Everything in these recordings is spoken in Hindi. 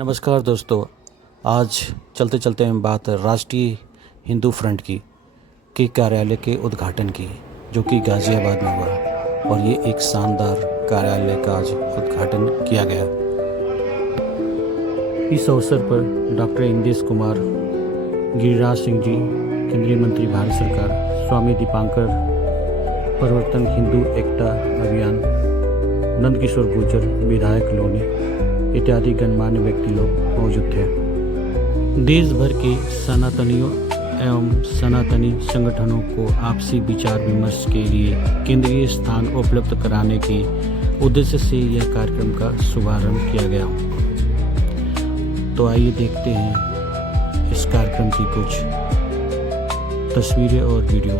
नमस्कार दोस्तों। आज चलते चलते हम बात राष्ट्रीय हिंदू फ्रंट की के कार्यालय के उद्घाटन की, जो कि गाज़ियाबाद में हुआ और ये एक शानदार कार्यालय का आज उद्घाटन किया गया। इस अवसर पर डॉक्टर इंदेश कुमार, गिरिराज सिंह जी, केंद्रीय मंत्री भारत सरकार, स्वामी दीपांकर, परिवर्तन हिंदू एकता अभियान, नंदकिशोर गुर्जर, विधायक लोनी इत्यादि गणमान्य व्यक्ति लोग मौजूद थे। देश भर के सनातनियों एवं सनातनी संगठनों को आपसी विचार विमर्श के लिए केंद्रीय स्थान उपलब्ध कराने के उद्देश्य से यह कार्यक्रम का शुभारंभ किया गया। तो आइए देखते हैं इस कार्यक्रम की कुछ तस्वीरें और वीडियो।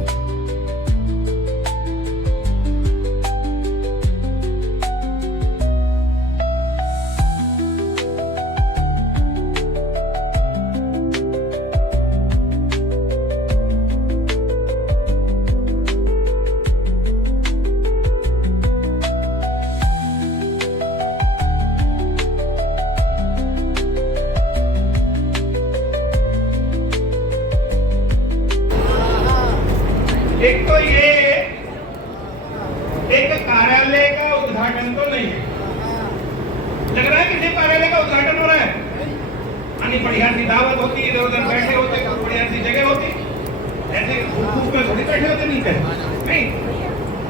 एक तो ये एक कार्यालय का उद्घाटन तो नहीं है, लग रहा है किसी कार्यालय का उद्घाटन हो रहा है। अन्य बढ़िया सी दावत होती, इधर उधर बैठे होते, बढ़िया सी जगह होती, ऐसे खूब में थोड़ी बैठे होते नहीं।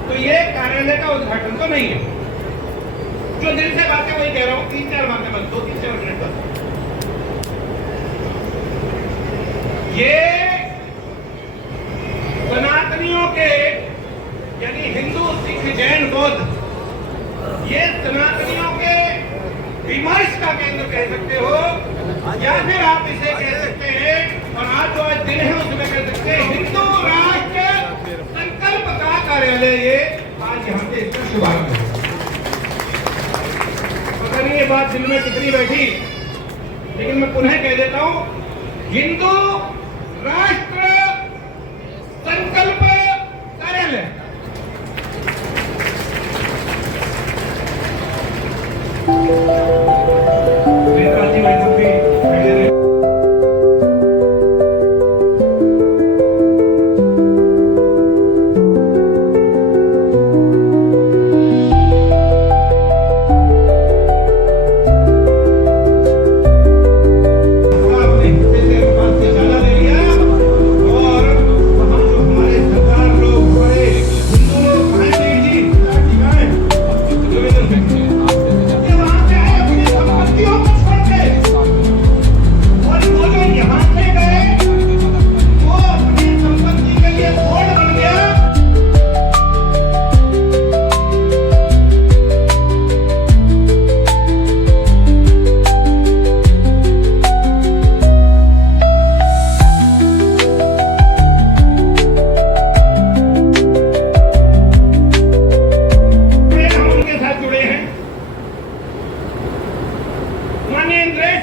तो ये कार्यालय का उद्घाटन तो नहीं है। जो दिल से बातें वही कह रहा हूँ, 3-4 बातें बस 2-3 मिनट बस। ये सनातनियों के यानी हिंदू, सिख, जैन, बौद्ध, ये सनातनियों के विमर्श का केंद्र कह सकते हो, या फिर आप इसे कह सकते हैं, और आज जो आज दिन है उसमें कह सकते हैं हिंदू राष्ट्र संकल्प का कार्यालय। ये आज यहाँ पे इसका शुभारंभ है। पता नहीं ये बात दिल में कितनी बैठी, लेकिन मैं पुनः कह देता हूँ, हिंदू राष्ट्र संकल्प कार्यालय।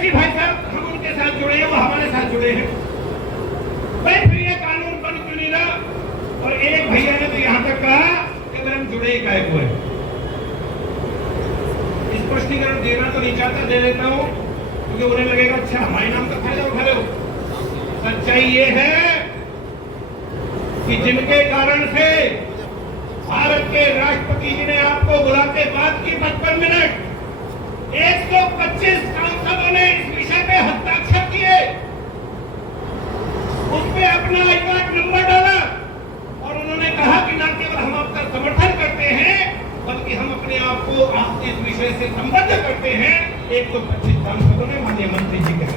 भाई साहब हम उनके साथ जुड़े हैं, वो हमारे साथ जुड़े हैं। भाई फिर ये कानून बन क्यों नहीं रहा? और एक भैया ने तो यहाँ तक कहा कि अगर हम जुड़े ही काहे को है। स्पष्टीकरण देना तो नहीं चाहता, दे देता हूँ, क्योंकि उन्हें लगेगा अच्छा हमारे नाम का फायदा उठा रहे हो। सच्चाई ये है कि जिनके कारण से भारत के राष्ट्रपति जी ने आपको बुलाते बात की 55 मिनट, 125 सांसदों ने इस विषय पे हस्ताक्षर किए, उसमें अपना अकाउंट नंबर डाला और उन्होंने कहा कि न केवल हम आपका समर्थन करते हैं, बल्कि हम अपने आप को आपके इस विषय से संबद्ध करते हैं। 125 सांसदों ने माननीय मंत्री जी कहा।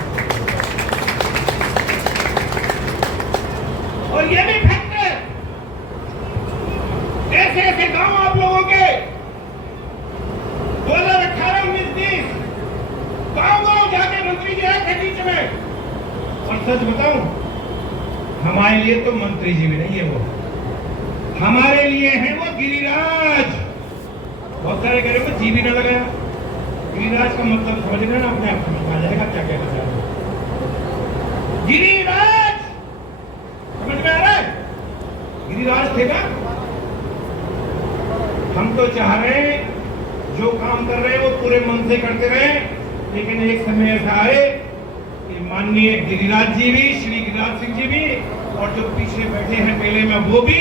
और ये भी फैक्ट है, ऐसे ऐसे गांव आप लोगों के 2018-19-20 गांव जाके मंत्री जी आए थे बीच में। और सच बताऊं, हमारे लिए तो मंत्री जी भी नहीं है, वो हमारे लिए है वो गिरिराज। बहुत सारे कह रहे हो जी भी ना लगाया। गिरिराज का मतलब समझ रहे ना, अपने आप समझ आ जाएगा क्या कहना चाह रहे हो। गिरिराज समझ में आ रहा है? गिरिराज थे ना। हम तो चाह रहे हैं जो काम कर रहे हैं वो पूरे मन से करते रहे, लेकिन एक समय ऐसा आए कि माननीय गिरिराज जी भी, श्री गिरिराज सिंह जी भी, और जो पीछे बैठे हैं मेले में वो भी,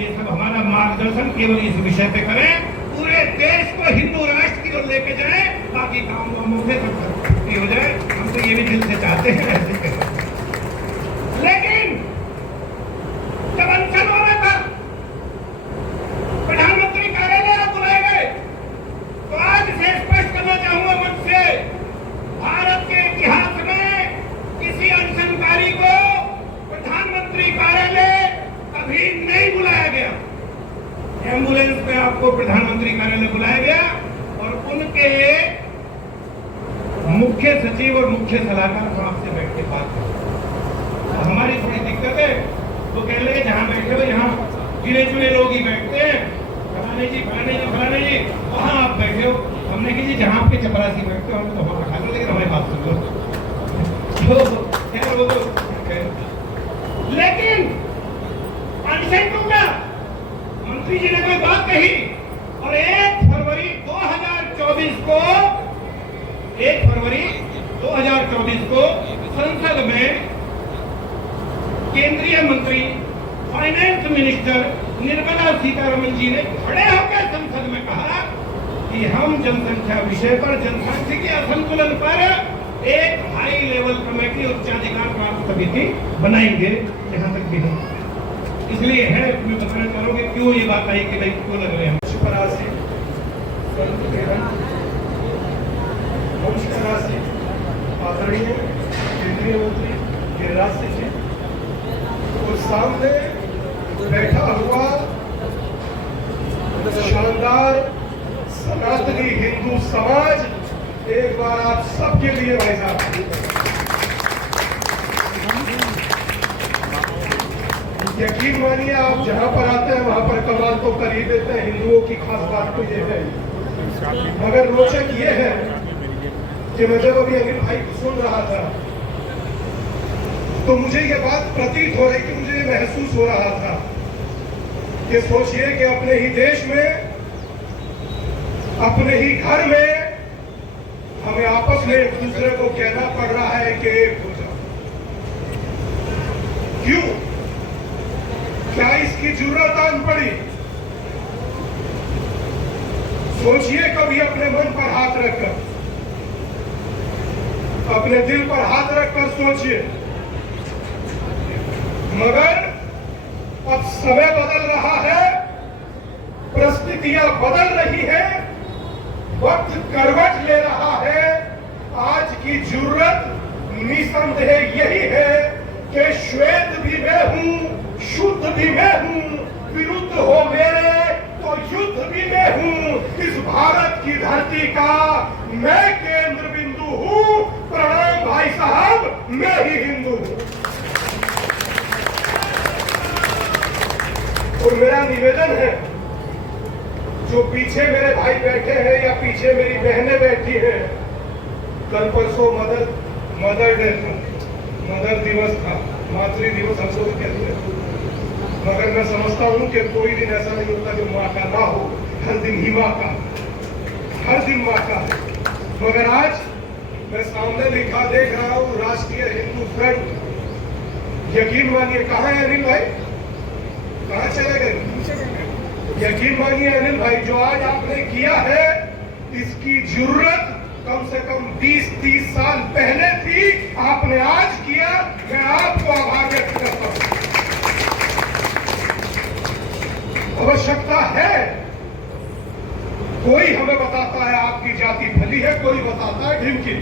ये सब हमारा मार्गदर्शन केवल इस विषय पे करें, पूरे देश को हिंदू राष्ट्र की ओर लेके जाए, बाकी काम वामों से सब हो जाए। हम तो ये भी दिल से चाहते हैं ऐसे करें। लेकिन जब अनशन हो रहा था, प्रधानमंत्री कार्यालय बुलाए गए, तो आज से स्पष्ट करना चाहूंगा मंच से, भारत के इतिहास में किसी अनशनकारी को प्रधानमंत्री कार्यालय कभी नहीं बुलाया गया। एम्बुलेंस पे आपको प्रधानमंत्री कार्यालय बुलाया गया और उनके मुख्य सचिव और मुख्य सलाहकार को आपसे बैठ के बात करें। हमारी थोड़ी दिक्कत है, वो कह लगे जहां बैठे हो यहाँ गिने चुने लोग ही बैठते हैं, फलाने जी फलाने जी फलाने जी, वहां आप बैठे हो। हमने कहा जी जहां आपके चपरासी बैठते हो हम तो वहां बैठा लो, लेकिन हमारी बात सुन लो। खैर वो तो लेकिन अनशन टूटा, मंत्री जी ने कोई बात कही और 1 फरवरी 2024 को संसद में केंद्रीय मंत्री फाइनेंस मिनिस्टर निर्मला सीतारमण जी ने खड़े होकर संसद में कहा कि हम जनसंख्या विषय पर, जनसांख्यिकी असंतुलन पर एक हाई लेवल कमेटी उच्चाधिकार प्राप्त समिति बनाएंगे। यहाँ तक भी नहीं, इसलिए है मैं बताना चाहूँ कि क्यों ये बात आई कि भाई क्यों लग रहे हैं आदरणीय केंद्रीय मंत्री गिरिराज सिंह जी और सामने बैठा हुआ शानदार सनातनी हिंदू समाज, एक बार आप सबके लिए भाई साहब यकीन मानिए, आप जहां पर आते हैं वहां पर कमाल तो कर ही देते हैं। हिंदुओं की खास बात तो ये है, मगर रोचक ये है कि मैं जब अभी अनिल भाई को सुन रहा था तो मुझे ये बात प्रतीत हो रही, कि मुझे ये महसूस हो रहा था कि सोचिए कि अपने ही देश में, अपने ही घर में हमें आपस में एक दूसरे को कहना पड़ रहा है कि एक हो जाओ। क्यों? क्या इसकी जरूरत आन पड़ी? सोचिए कभी अपने मन पर हाथ रखकर, अपने दिल पर हाथ रखकर सोचिए। मगर अब समय बदल रहा है, परिस्थितियां बदल रही है, वक्त करवट ले रहा है। आज की जरूरत निसंदेह यही है कि श्वेत भी मैं हूं, शुद्ध भी मैं हूं, विरुद्ध हो मेरे तो युद्ध भी मैं हूं। इस भारत की धरती का मैं केंद्र बिंदु हूं। प्रणाम भाई साहब, मैं ही हिंदू हूं। और मेरा निवेदन है, जो पीछे मेरे भाई बैठे हैं या पीछे मेरी बहनें बैठी हैं, कल परसों मदर डे था, मदर दिवस था, मातृ दिवस हम लोग कहते हैं। मगर मैं समझता हूं कि कोई दिन ऐसा नहीं होता जो माँ का ना हो, हर दिन ही माँ का, हर दिन माँ का। मगर आज मैं सामने लिखा देख रहा हूं राष्ट्रीय हिंदू फ्रंट। यकीन मानिए, कहाँ है अनिल भाई, कहाँ चले गए? यकीन मानिए अनिल भाई, जो आज आपने किया है इसकी जरूरत कम से कम 20-30 साल पहले थी, आपने आज किया। मैं आपको आभार व्यक्त करता हूं। आवश्यकता है, कोई हमें बताता है आपकी जाति भली है, कोई बताता है ढिमकी,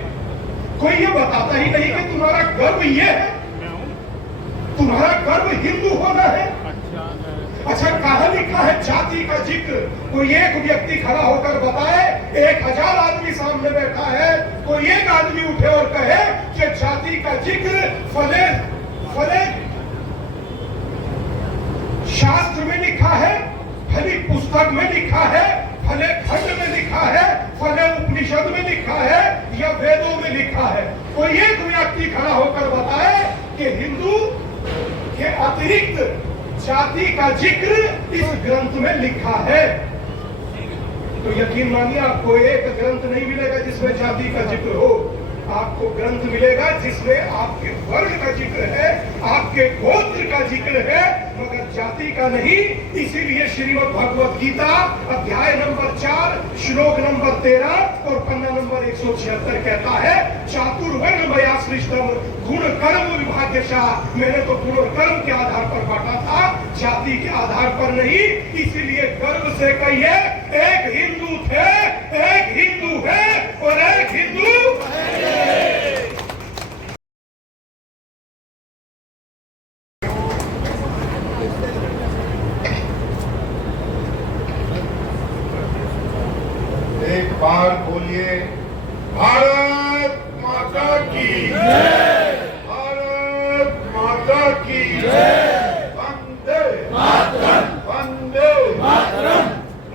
कोई ये बताता ही नहीं कि तुम्हारा गर्व ये है, तुम्हारा गर्व हिंदू होना है। अच्छा, कहां लिखा है जाति का जिक्र? कोई एक व्यक्ति खड़ा होकर बताए, 1000 आदमी सामने बैठा है, कोई एक आदमी उठे और कहे कि जाति का जिक्र फले फले शास्त्र में लिखा है, फली पुस्तक में लिखा है, फले खंड में लिखा है, फले उपनिषद में लिखा है या वेदों में लिखा है। कोई एक व्यक्ति खड़ा होकर बताए कि हिंदू के अतिरिक्त जाति का जिक्र इस ग्रंथ में लिखा है। तो यकीन मानिए आपको एक ग्रंथ नहीं मिलेगा जिसमें जाति का जिक्र हो। आपको ग्रंथ मिलेगा जिसमें आपके वर्ग का जिक्र है, आपके गोत्र का जिक्र है, मगर जाति का नहीं। इसीलिए श्रीमद् भगवत गीता अध्याय नंबर 4 श्लोक नंबर 13 और पन्ना नंबर 176 कहता है, चातुर्वर्ण मया सृष्टम गुण कर्म विभाग्यशः। मैंने तो गुण और कर्म के आधार पर बांटा था, जाति के आधार पर नहीं। इसीलिए गर्व से कहिए, एक हिंदू थे, एक हिंदू है और एक हिंदू एक बार बोलिए, भारत माता की जय, भारत माता की जय, वंदे मातरम, वंदे मातरम,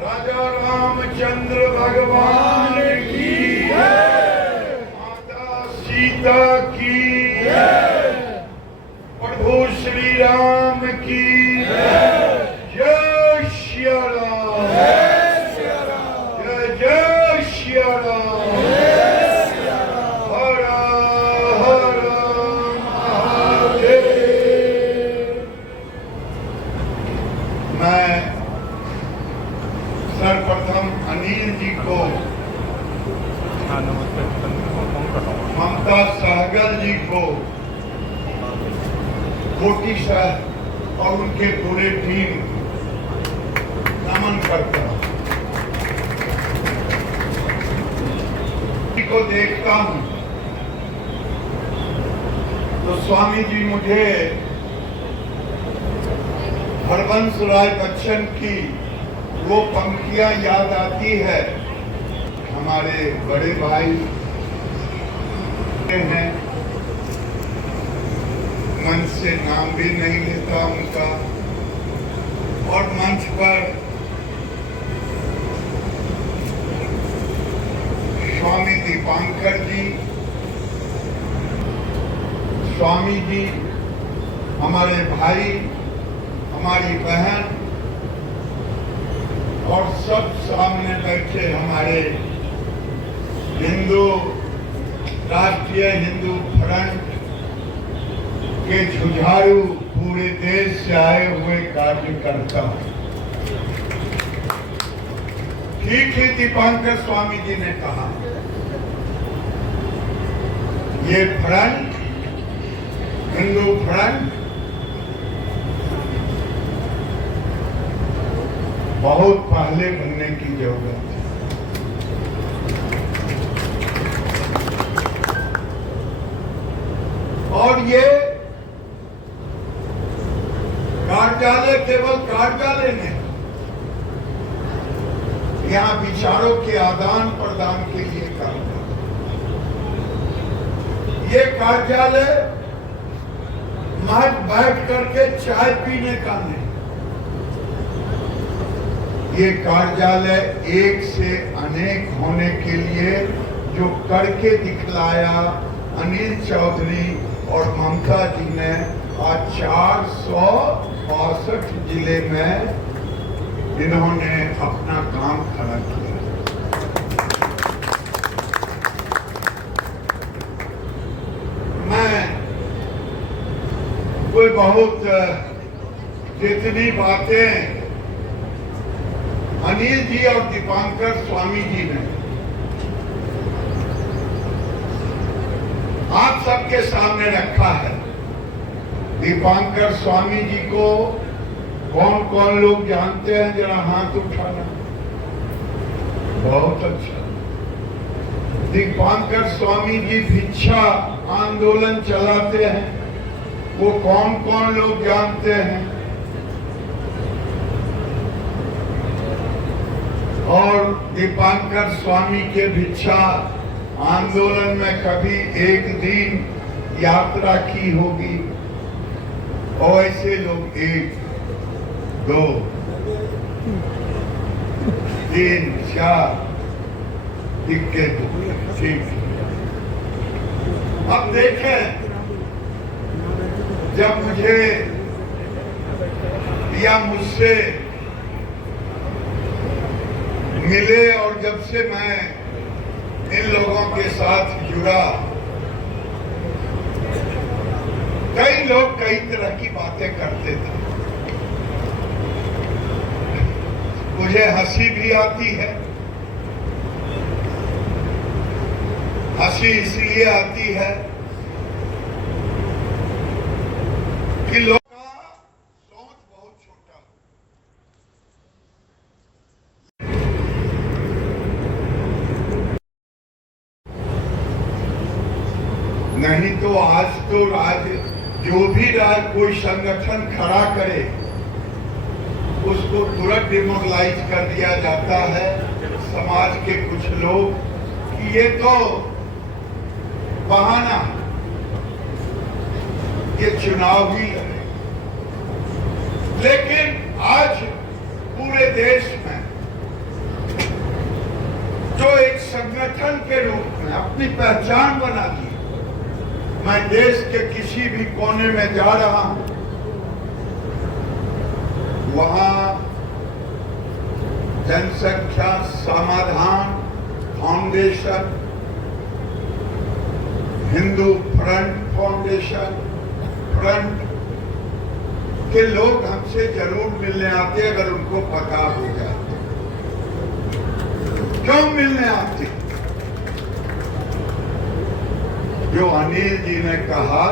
राजा रामचंद्र भगवान की जय, माता सीता की जय, प्रभु श्री राम की जय, जय श्री राम, जय श्री राम, हर हर महादेव। मैं सर्वप्रथम अनिल जी को, ममता सहगल जी को, कोटी सर और उनके पूरे टीम नमन करता हूं। को देखता हूं तो स्वामी जी मुझे हरबंस राय बच्चन की वो पंक्तियां याद आती है। हमारे बड़े भाई हैं, मंच से नाम भी नहीं लेता उनका, और मंच पर स्वामी दीपांकर जी, स्वामी जी हमारे भाई, हमारी बहन, और सब सामने बैठे हमारे हिंदू राष्ट्रीय हिंदू फ्रंट के जुझारू पूरे देश से आए हुए कार्यकर्ता। ठीक ही दीपांकर स्वामी जी ने कहा, ये फ्रंट, हिंदू फ्रंट बहुत पहले बनने की जरूरत है। और ये कार्यालय केवल कार्यालय नहीं, यहाँ विचारों के आदान प्रदान के लिए काम करता। ये कार्यालय महज बैठ करके चाय पीने का नहीं, ये कार्यालय एक से अनेक होने के लिए जो करके दिखलाया अनिल चौधरी और ममता जी ने आज 462 जिले में इन्होंने अपना काम खड़ा किया। मैं कोई बहुत जितनी बातें अनिल जी और दीपांकर स्वामी जी ने आप सबके सामने रखा है। दीपांकर स्वामी जी को कौन कौन लोग जानते हैं, जरा हाथ उठाना। बहुत अच्छा। दीपांकर स्वामी जी भिक्षा आंदोलन चलाते हैं, वो कौन कौन लोग जानते हैं? और दीपांकर स्वामी के भिक्षा आंदोलन में कभी एक दिन यात्रा की होगी, और ऐसे लोग 1 2 3 4 दिक्के ठीक। अब देखें, जब मुझे या मुझसे मिले और जब से मैं इन लोगों के साथ जुड़ा, कई लोग कई तरह की बातें करते थे। मुझे हंसी भी आती है। हंसी इसलिए आती है कि लोग का सोच बहुत छोटा है। नहीं तो आज तो जो भी कोई संगठन खड़ा करे उसको तुरंत डिमोरलाइज कर दिया जाता है समाज के कुछ लोग कि ये तो बहाना, ये चुनाव ही है। लेकिन आज पूरे देश में जो एक संगठन के रूप में अपनी पहचान बना दी, मैं देश के किसी भी कोने में जा रहा हूं, वहां जनसंख्या समाधान foundation, Hindu front foundation, front के लोग हमसे जरूर मिलने आते अगर उनको पता हो जाए। क्यों मिलने आते? जो अनिल जी ने कहा,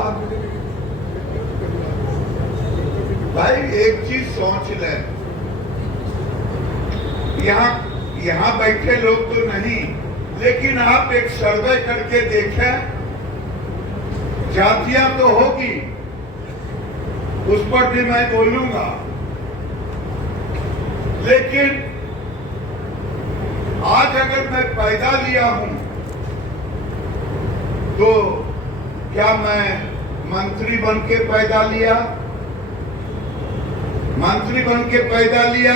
भाई एक चीज सोच ले, यहाँ बैठे लोग तो नहीं, लेकिन आप एक सर्वे करके देखें, जातियां तो होगी, उस पर भी मैं बोलूंगा, लेकिन आज अगर मैं पैदा लिया हूं तो क्या मैं मंत्री बन के पैदा लिया? मंत्री बन के पैदा लिया?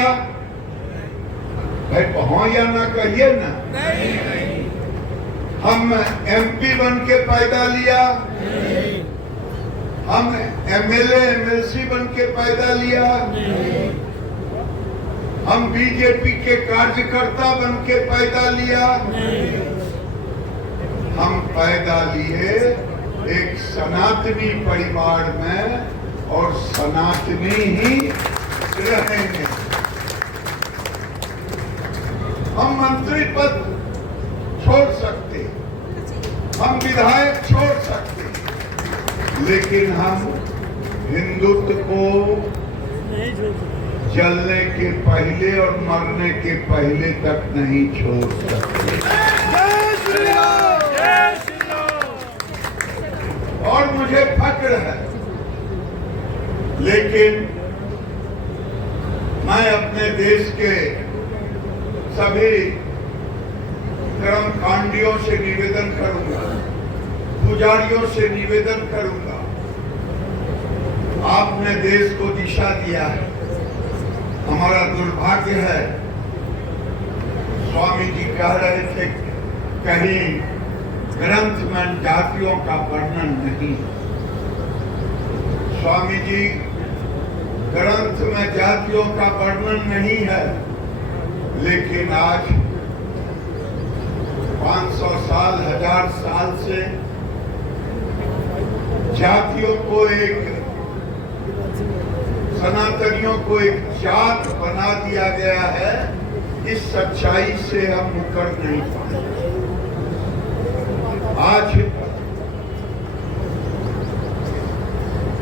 भाई हाँ या ना कहिए ना। नहीं। हम एमपी बन के पैदा लिया? नहीं। हम एमएलए एमएलसी बन के पैदा लिया? नहीं। हम बीजेपी के कार्यकर्ता बन के पैदा लिया? नहीं। हम पैदा लिए एक सनातनी परिवार में और सनातनी ही रहेंगे। हम मंत्री पद छोड़ सकते, हम विधायक छोड़ सकते, लेकिन हम हिंदुत्व को जलने के पहले और मरने के पहले तक नहीं छोड़ सकते। और मुझे फक्र है, लेकिन मैं अपने देश के सभी कर्मकांडियों से निवेदन करूंगा, पुजारियों से निवेदन करूंगा, आपने देश को दिशा दिया है। हमारा दुर्भाग्य है, स्वामी जी कह रहे थे कहीं ग्रंथ में जातियों का वर्णन नहीं। स्वामी जी, ग्रंथ में जातियों का वर्णन नहीं है, लेकिन आज 500 साल 1000 साल से जातियों को एक, सनातनियों को एक जात बना दिया गया है। इस सच्चाई से हम मुकर नहीं पाए। आज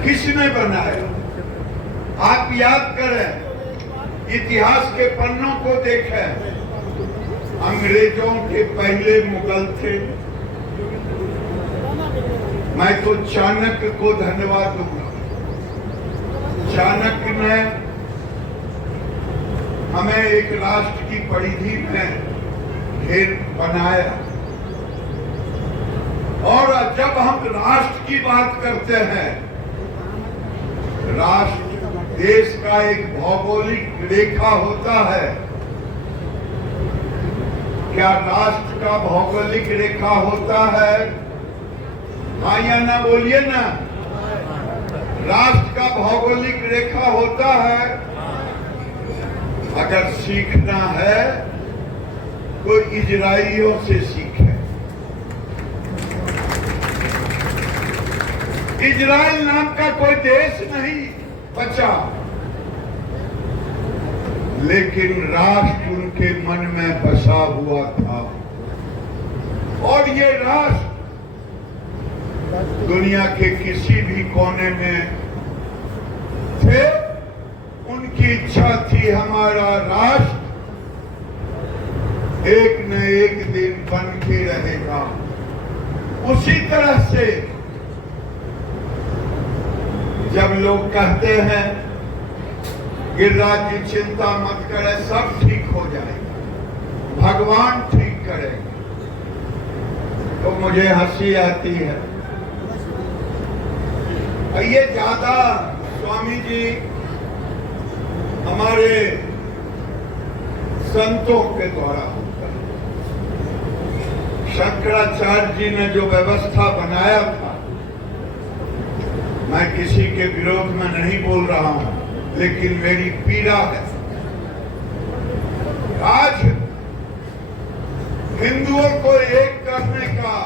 किसने बनाया? आप याद करें, इतिहास के पन्नों को देखें। अंग्रेजों के पहले मुगल थे। मैं तो चाणक्य को धन्यवाद दूंगा। चाणक्य ने हमें एक राष्ट्र की परिधि में घेर बनाया, और जब हम राष्ट्र की बात करते हैं, राष्ट्र देश का एक भौगोलिक रेखा होता है। क्या राष्ट्र का भौगोलिक रेखा होता है? हाँ या ना बोलिए ना। राष्ट्र का भौगोलिक रेखा होता है। अगर सीखना है कोई इजराइलियों से सीखे। इजराइल नाम का कोई देश नहीं बचा, लेकिन राष्ट्र उनके मन में बसा हुआ था। और ये राष्ट्र दुनिया के किसी भी कोने में थे, उनकी इच्छा थी हमारा राष्ट्र एक न एक दिन बन के रहेगा। उसी तरह से जब लोग कहते हैं गिरिराज जी चिंता मत करें, सब ठीक हो जाएगा, भगवान ठीक करेंगे, तो मुझे हंसी आती है। ये ज्यादा स्वामी जी हमारे संतों के द्वारा होता है। शंकराचार्य जी ने जो व्यवस्था बनाया था, मैं किसी के विरोध में नहीं बोल रहा हूं, लेकिन मेरी पीड़ा है। आज हिंदुओं को एक करने का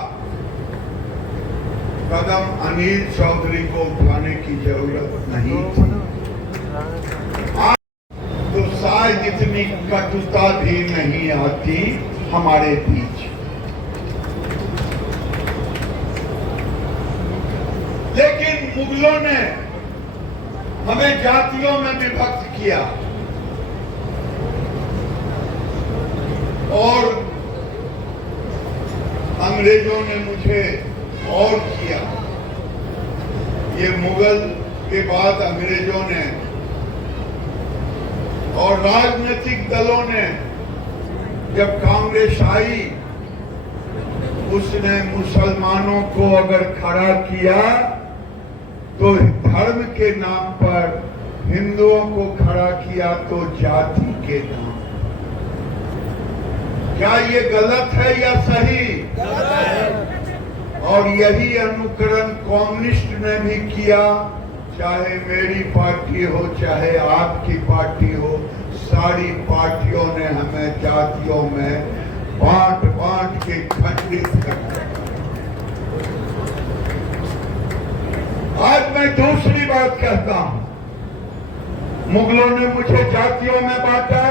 कदम अनिल चौधरी को उठाने की जरूरत नहीं थी। आज तो शायद इतनी कटुता भी नहीं आती हमारे बीच। लेकिन मुगलों ने हमें जातियों में विभक्त किया और अंग्रेजों ने मुझे और किया। ये मुगल के बाद अंग्रेजों ने और राजनीतिक दलों ने, जब कांग्रेस आई, उसने मुसलमानों को अगर खड़ा किया तो धर्म के नाम पर, हिंदुओं को खड़ा किया तो जाति के नाम। क्या ये गलत है या सही? और यही अनुकरण कम्युनिस्ट ने भी किया, चाहे मेरी पार्टी हो चाहे आपकी पार्टी हो, सारी पार्टियों ने हमें जातियों में बांट बांट के खंडित कर दिया। आज मैं दूसरी बात कहता हूं, मुगलों ने मुझे जातियों में बांटा।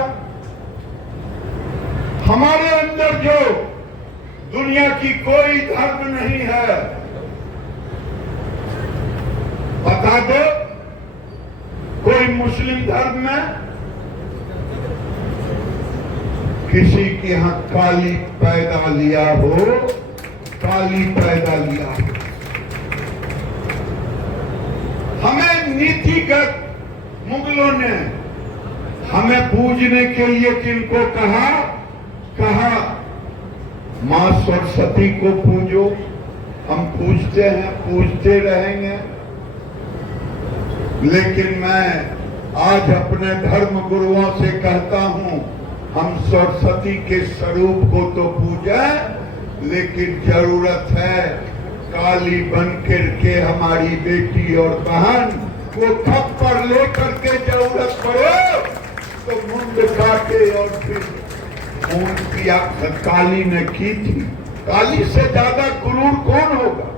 हमारे अंदर जो दुनिया की कोई धर्म नहीं है, बता दो कोई मुस्लिम धर्म में किसी के यहां काली पैदा लिया हो, काली पैदा लिया हो। हमें नीतिगत मुगलों ने हमें पूजने के लिए किनको कहा? मां सरस्वती को पूजो। हम पूजते हैं, पूजते रहेंगे। लेकिन मैं आज अपने धर्म गुरुओं से कहता हूं, हम सरस्वती के स्वरूप को तो पूजें, लेकिन जरूरत है काली बन करके हमारी बेटी और बहन को थप्पड़ लेकर के जरूरत पड़े तो मुंड काटे। और फिर खून किया काली ने की थी। काली से ज्यादा क्रूर कौन होगा?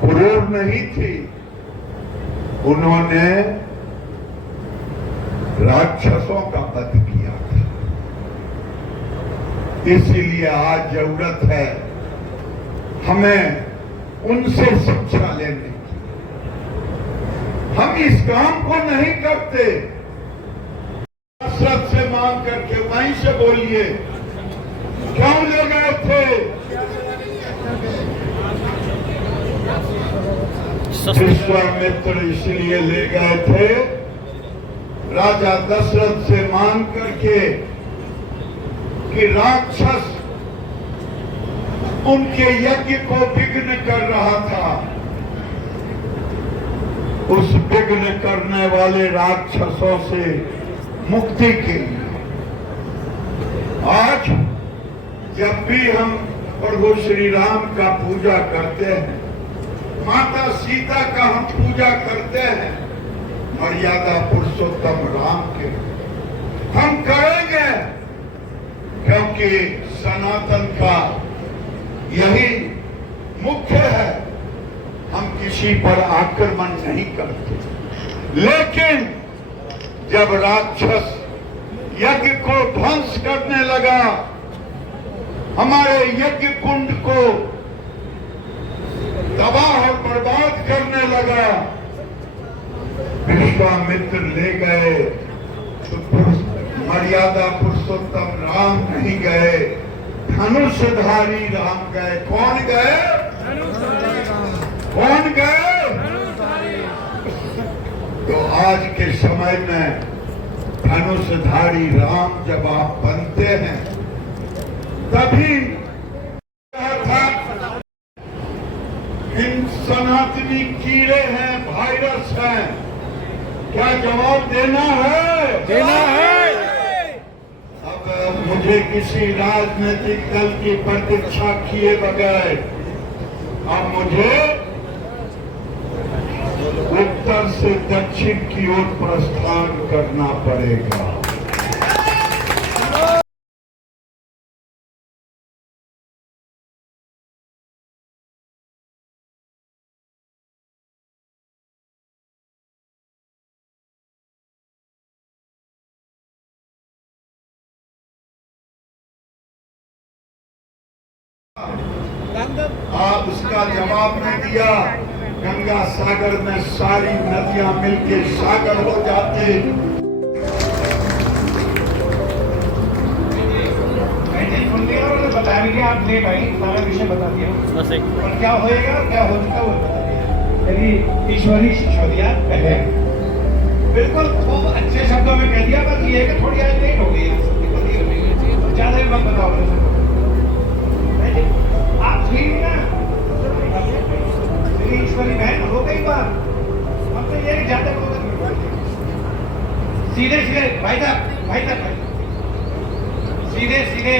क्रूर नहीं थी, उन्होंने राक्षसों का वध किया था। इसीलिए आज जरूरत है हमें उनसे शिक्षा लेने की। हम इस काम को नहीं करते। दशरथ से मांग करके, वहीं से बोलिए, क्यों ले गए थे? विश्वामित्र इसलिए ले गए थे, राजा दशरथ से मांग करके कि राक्षस उनके यज्ञ को विघ्न कर रहा था। उस विघ्न करने वाले राक्षसों से मुक्ति के लिए आज जब भी हम प्रभु श्री राम का पूजा करते हैं, माता सीता का हम पूजा करते हैं, मर्यादा पुरुषोत्तम राम के हम करेंगे, क्योंकि क्योंकि सनातन का यही मुख्य है, हम किसी पर आक्रमण नहीं करते। लेकिन जब राक्षस यज्ञ को ध्वंस करने लगा, हमारे यज्ञ कुंड को तबाह और बर्बाद करने लगा, विश्वामित्र ले गए तो मर्यादा पुरुषोत्तम राम नहीं गए, धनुषधारी राम गए। कौन गए? कौन गए? तो आज के समय में धनुषधारी राम जब आप बनते हैं, तभी था इन सनातनी कीड़े हैं, वायरस हैं, क्या जवाब देना है? देना है। अब मुझे किसी राजनीतिक दल की प्रतीक्षा किए बगैर अब मुझे उत्तर से दक्षिण की ओर प्रस्थान करना पड़ेगा। आप उसका जवाब नहीं दिया। गंगा सागर में सारी नदियां मिलके सागर हो जाते। बता रही आप लेट आई, सारा विषय बता दिया और क्या होएगा, क्या हो चुका वो बता दिया। यदि ईश्वरी शिक्षा दिया पहले बिल्कुल वो अच्छे शब्दों में कह दिया, बस ये कि थोड़ी आज लेट हो गई, ज्यादा ही वक्त बताओ। आप ठीक ना, ईश्वरी बहन हो गई बात। अब तो ये ज्यादा सीधे सीधे भाई साहब सीधे सीधे